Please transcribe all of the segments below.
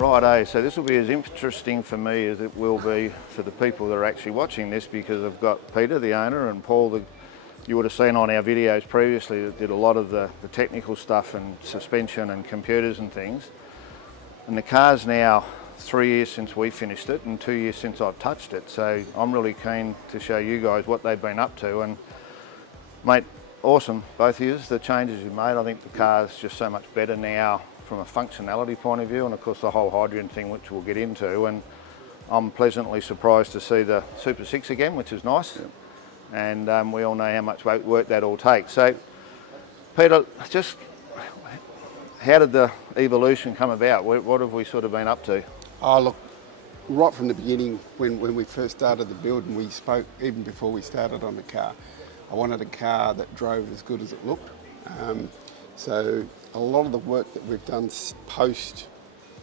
Righto, so this will be as interesting for me as it will be for the people that are actually watching this, because I've got Peter, the owner, and Paul, you would have seen on our videos previously, that did a lot of the technical stuff and suspension and computers and things. And the car's now 3 years since we finished it and 2 years since I've touched it. So I'm really keen to show you guys what they've been up to. And mate, awesome, both of you, the changes you've made. I think the car's just so much better now from a functionality point of view, and of course the whole hydrogen thing, which we'll get into. And I'm pleasantly surprised to see the Super 6 again, which is nice. Yeah. And we all know how much work that all takes. So Peter, just how did the evolution come about? What have we sort of been up to? Oh look, right from the beginning, when we first started the build, and we spoke even before we started on the car, I wanted a car that drove as good as it looked. So a lot of the work that we've done post,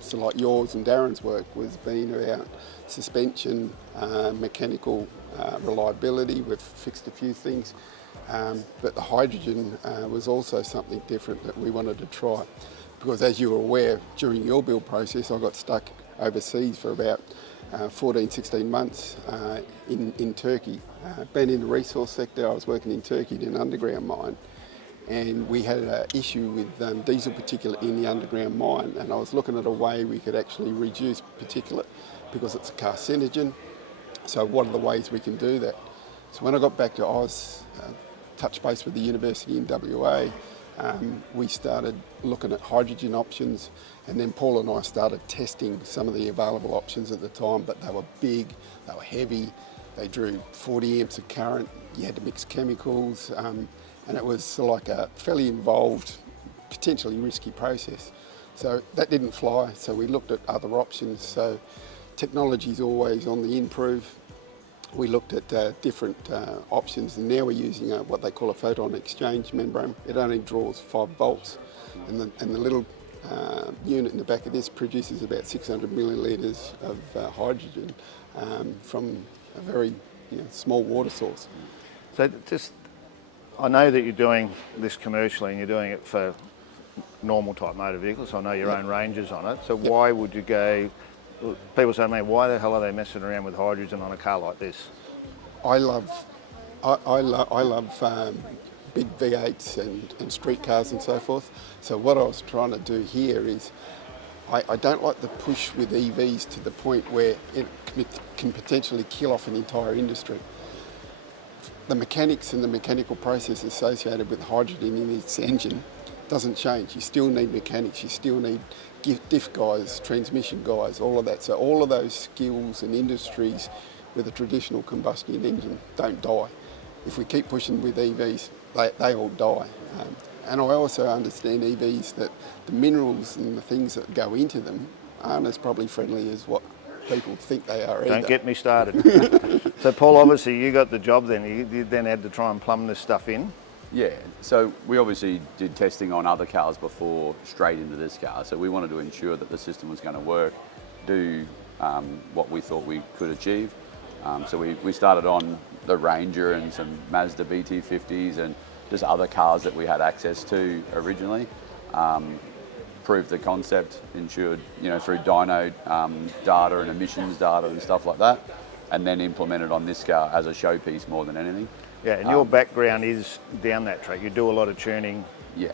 so like yours and Darren's work, was been around suspension, mechanical reliability. We've fixed a few things, but the hydrogen was also something different that we wanted to try, because as you were aware, during your build process, I got stuck overseas for about 14, 16 months in Turkey. Being in the resource sector, I was working in Turkey in an underground mine, and we had an issue with diesel particulate in the underground mine, and I was looking at a way we could actually reduce particulate because it's a carcinogen. So what are the ways we can do that? So when I got back to Oz, touched base with the university in WA, we started looking at hydrogen options, and then Paul and I started testing some of the available options at the time, but they were big, they were heavy, they drew 40 amps of current, you had to mix chemicals, and it was like a fairly involved, potentially risky process. So that didn't fly, so we looked at other options. So technology's always on the improve. We looked at different options, and now we're using what they call a photon exchange membrane. It only draws 5 volts, and the little unit in the back of this produces about 600 millilitres of hydrogen from a very small water source. So I know that you're doing this commercially and you're doing it for normal type motor vehicles, so I know your own ranges on it. So why would you go, people say to me, why the hell are they messing around with hydrogen on a car like this? I love big V8s and street cars and so forth. So what I was trying to do here is, I don't like the push with EVs to the point where it can potentially kill off an entire industry. The mechanics and the mechanical process associated with hydrogen in its engine doesn't change. You still need mechanics, you still need diff guys, transmission guys, all of that. So all of those skills and industries with a traditional combustion engine don't die. If we keep pushing with EVs, they all die. And I also understand EVs, that the minerals and the things that go into them aren't as probably friendly as what people think they are either. Don't get me started. So Paul, obviously you got the job then. You then had to try and plumb this stuff in. Yeah, so we obviously did testing on other cars before straight into this car. So we wanted to ensure that the system was going to work, do what we thought we could achieve. So we started on the Ranger and some Mazda BT50s and just other cars that we had access to originally. Proved the concept, ensured, through dyno data and emissions data and stuff like that, and then implemented on this car as a showpiece more than anything. Yeah, and your background is down that track. You do a lot of tuning. Yeah,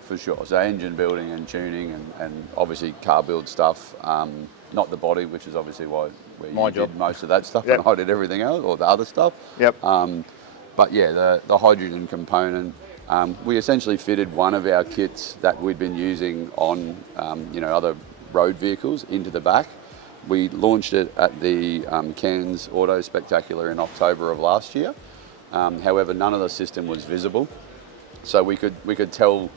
for sure. So engine building and tuning and obviously car build stuff, not the body, which is obviously where you did most of that stuff, and I did everything else, or the other stuff. Yep. But yeah, the hydrogen component, we essentially fitted one of our kits that we'd been using on other road vehicles into the back. We launched it at the Cairns Auto Spectacular in October of last year. However, none of the system was visible, so we could tell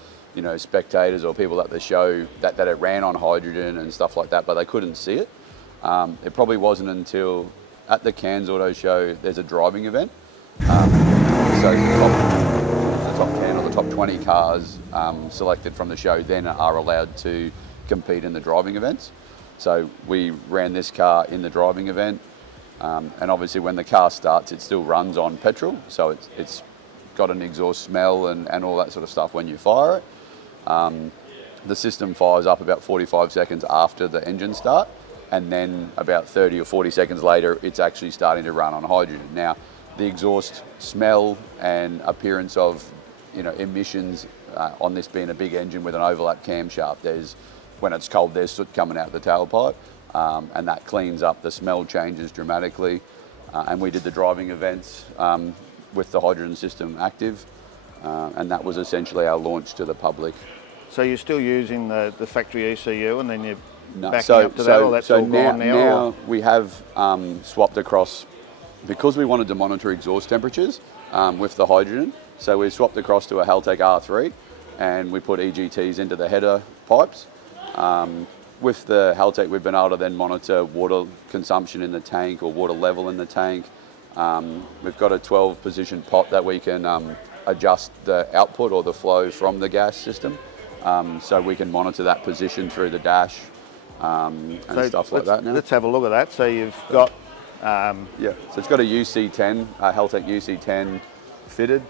spectators or people at the show that it ran on hydrogen and stuff like that, but they couldn't see it. It probably wasn't until at the Cairns Auto Show there's a driving event. So the top 10 or the top 20 cars selected from the show then are allowed to compete in the driving events. So we ran this car in the driving event, and obviously when the car starts it still runs on petrol, so it's got an exhaust smell and all that sort of stuff when you fire it. the system fires up about 45 seconds after the engine start, and then about 30 or 40 seconds later, it's actually starting to run on hydrogen. Now, the exhaust smell and appearance of, emissions on this being a big engine with an overlap camshaft, when it's cold, there's soot coming out the tailpipe, and that cleans up. The smell changes dramatically, and we did the driving events with the hydrogen system active, and that was essentially our launch to the public. So you're still using the factory ECU, and then you're backing up to that, or that's all gone now? Now we have swapped across, because we wanted to monitor exhaust temperatures with the hydrogen, so we swapped across to a Haltech R3, and we put EGTs into the header pipes. With the Haltech, we've been able to then monitor water consumption in the tank or water level in the tank. We've got a 12-position pot that we can adjust the output or the flow from the gas system, so we can monitor that position through the dash and stuff like that now. Let's have a look at that. So you've got... so it's got a UC10, a Haltech UC10 fitted.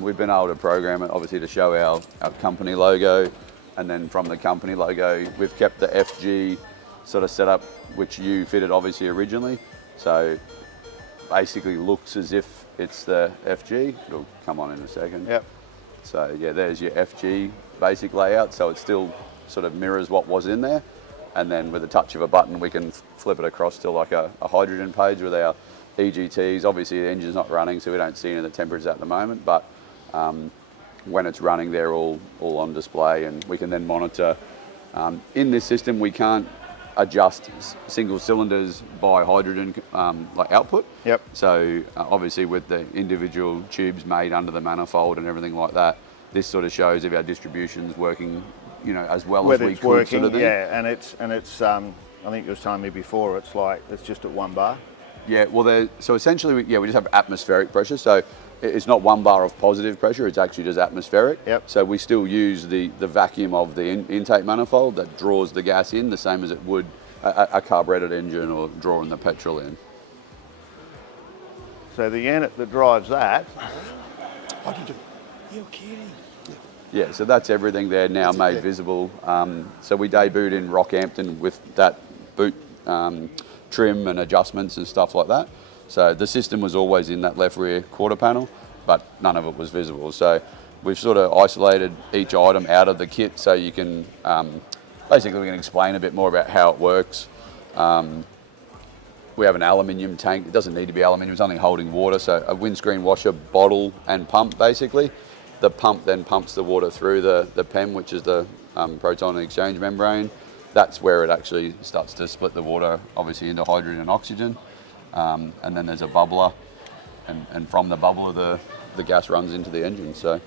We've been able to program it, obviously, to show our company logo, and then from the company logo, we've kept the FG sort of setup, which you fitted obviously originally. So basically looks as if it's the FG. It'll come on in a second. Yep. So yeah, there's your FG basic layout. So it still sort of mirrors what was in there. And then with a touch of a button, we can flip it across to like a hydrogen page with our EGTs. Obviously the engine's not running, so we don't see any of the temperatures at the moment, but when it's running, they're all on display, and we can then monitor. In this system, we can't adjust single cylinders by hydrogen like output. Yep. So obviously with the individual tubes made under the manifold and everything like that, this sort of shows if our distribution's working, as well whether as we it's could. working, sort of thing. yeah, and it's I think you were telling me before, it's just at 1 bar. Yeah, well, so essentially, we just have atmospheric pressure. So it's not 1 bar of positive pressure, it's actually just atmospheric. Yep. So we still use the vacuum of the intake manifold that draws the gas in, the same as it would a carburetted engine or drawing the petrol in. So the unit that drives that... Hydrogen. You're kidding. Yeah, so that's everything there now made visible. So we debuted in Rockhampton with that boot trim and adjustments and stuff like that. So the system was always in that left rear quarter panel, but none of it was visible. So we've sort of isolated each item out of the kit so you can, basically we can explain a bit more about how it works. We have an aluminium tank. It doesn't need to be aluminium, it's only holding water. So a windscreen washer, bottle and pump basically. The pump then pumps the water through the PEM, which is the proton exchange membrane. That's where it actually starts to split the water, obviously, into hydrogen and oxygen. And then there's a bubbler, and from the bubbler, the gas runs into the engine. So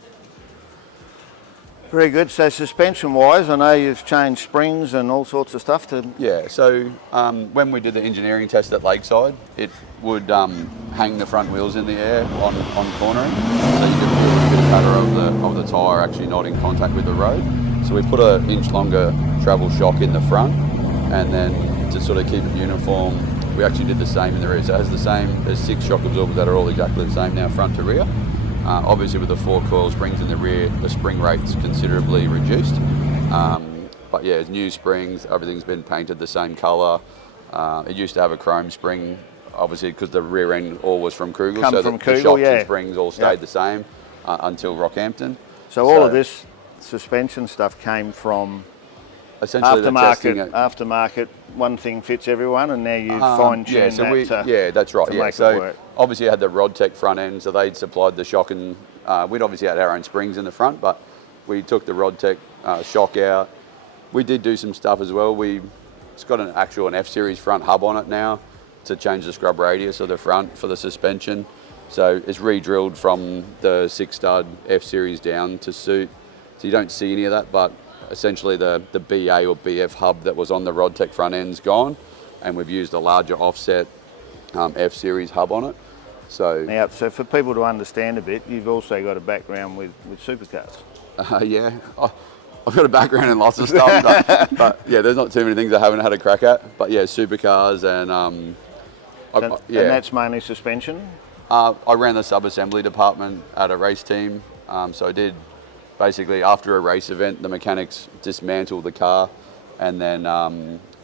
Very good. So suspension-wise, I know you've changed springs and all sorts of stuff to... Yeah, so when we did the engineering test at Lakeside, it would hang the front wheels in the air on cornering, so you could feel a bit of patter of the tyre actually not in contact with the road. So we put an inch longer travel shock in the front, and then to sort of keep it uniform, we actually did the same in the rear. So it has the same, there's 6 shock absorbers that are all exactly the same now, front to rear. Obviously with the 4 coil springs in the rear, the spring rate's considerably reduced. But yeah, it's new springs, everything's been painted the same colour. It used to have a chrome spring, obviously because the rear end all was from Kuegel, so the shocks and springs all stayed the same until Rockhampton. So all of this suspension stuff came from essentially aftermarket, one thing fits everyone, and now you've fine-tuned that's right. to Yeah, make so it work. obviously I had the RodTech front end, so they'd supplied the shock, and we'd obviously had our own springs in the front, but we took the RodTech shock out. We did do some stuff as well. It's got an F-series front hub on it now to change the scrub radius of the front for the suspension. So it's re-drilled from the 6-stud F-series down to suit. So you don't see any of that, but essentially the BA or BF hub that was on the RodTech front end's gone, and we've used a larger offset F-series hub on it. So now, so for people to understand a bit, you've also got a background with supercars. Yeah, I've got a background in lots of stuff, but yeah, there's not too many things I haven't had a crack at. But yeah, supercars and and that's mainly suspension. I ran the sub-assembly department at a race team, so I did basically after a race event, the mechanics dismantle the car, and then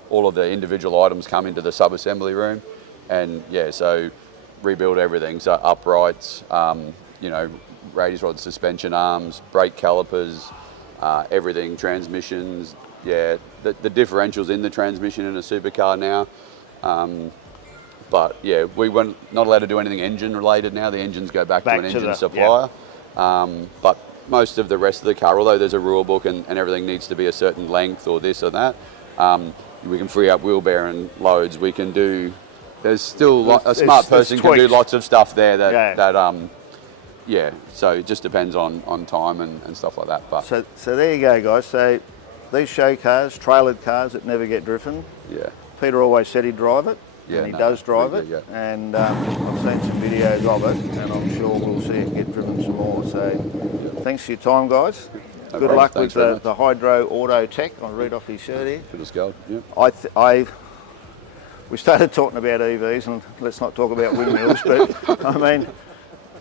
all of the individual items come into the sub-assembly room, and yeah, so rebuild everything. So uprights, you know, radius rods, suspension arms, brake calipers, everything, transmissions. Yeah, the differentials in the transmission in a supercar now. But yeah, we weren't not allowed to do anything engine related now. The engines go back to an engine supplier. But most of the rest of the car, although there's a rule book and everything needs to be a certain length or this or that, we can free up wheel bearing loads. We can do. There's still a smart person can do lots of stuff there that yeah. So it just depends on time and stuff like that. But so there you go, guys. So these show cars, trailered cars that never get driven. Yeah. Peter always said he'd drive it. Yeah, and he does drive it, yeah. and I've seen some videos of it, and I'm sure we'll see it get driven some more. So thanks for your time, guys. No Good problem. luck Thanks with the Hydro Auto Tech. I'll read off his shirt here. Good as gold. Yeah. We started talking about EVs, and let's not talk about windmills, but I mean,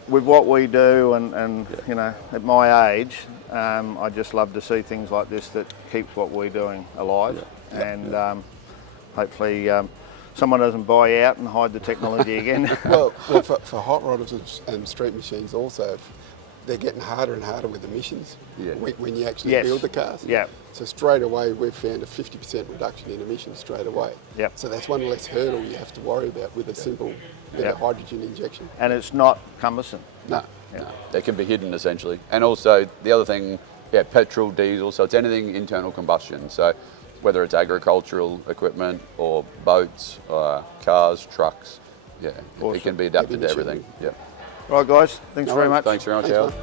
with what we do, and you know, at my age, I just love to see things like this that keeps what we're doing alive, and hopefully someone doesn't buy out and hide the technology again. well, for hot rodders and street machines also, they're getting harder and harder with emissions when you actually build the cars. Yeah. So straight away we've found a 50% reduction in emissions straight away. Yep. So that's one less hurdle you have to worry about with a simple bit of hydrogen injection. And it's not cumbersome. No. No, they can be hidden essentially. And also the other thing, petrol, diesel, so it's anything internal combustion. So whether it's agricultural equipment or boats, cars, trucks, awesome. It can be adapted to everything. Yeah. Right, guys, thanks very much. Thanks very much, Howard.